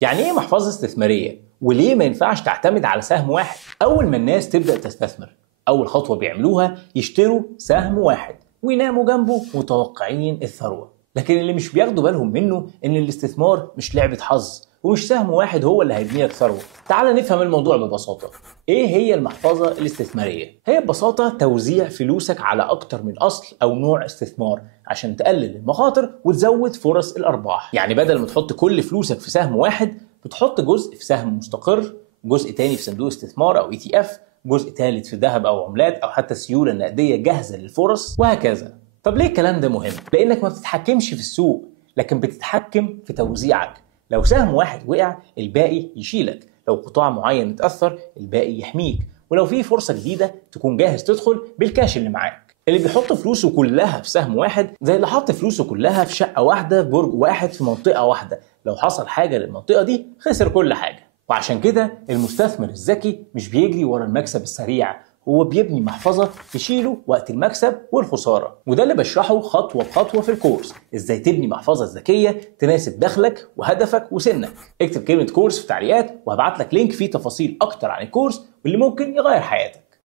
يعني ايه محفظة استثمارية؟ وليه ما ينفعش تعتمد على سهم واحد؟ أول ما الناس تبدأ تستثمر، أول خطوة بيعملوها يشتروا سهم واحد ويناموا جنبه متوقعين الثروة. لكن اللي مش بياخدوا بالهم منه إن الاستثمار مش لعبة حظ، ومش سهم واحد هو اللي هيبني لك ثروة. تعال نفهم الموضوع ببساطة. ايه هي المحفظة الاستثمارية؟ هي ببساطة توزيع فلوسك على أكتر من أصل أو نوع استثمار عشان تقلل المخاطر وتزود فرص الأرباح. يعني بدل ما تحط كل فلوسك في سهم واحد، بتحط جزء في سهم مستقر، جزء تاني في صندوق استثمار أو ETF، جزء تالت في ذهب أو عملات أو حتى سيولة نقدية جاهزة للفرص، وهكذا. طب ليه الكلام ده مهم؟ لأنك ما بتتحكمش في السوق، لكن بتتحكم في توزيعك. لو سهم واحد وقع، الباقي يشيلك. لو قطاع معين اتأثر، الباقي يحميك. ولو في فرصة جديدة، تكون جاهز تدخل بالكاش اللي معاك. اللي بيحط فلوسه كلها في سهم واحد زي اللي حط فلوسه كلها في شقة واحدة في برج واحد في منطقة واحدة. لو حصل حاجة للمنطقة دي، خسر كل حاجة. وعشان كده المستثمر الذكي مش بيجري ورا المكسب السريع، هو بيبني محفظة تشيله وقت المكسب والخسارة. وده اللي بشرحه خطوة بخطوة في الكورس، ازاي تبني محفظة ذكية تناسب دخلك وهدفك وسنك. اكتب كلمة كورس في التعليقات وهبعت لك لينك فيه تفاصيل اكتر عن الكورس واللي ممكن يغير حياتك.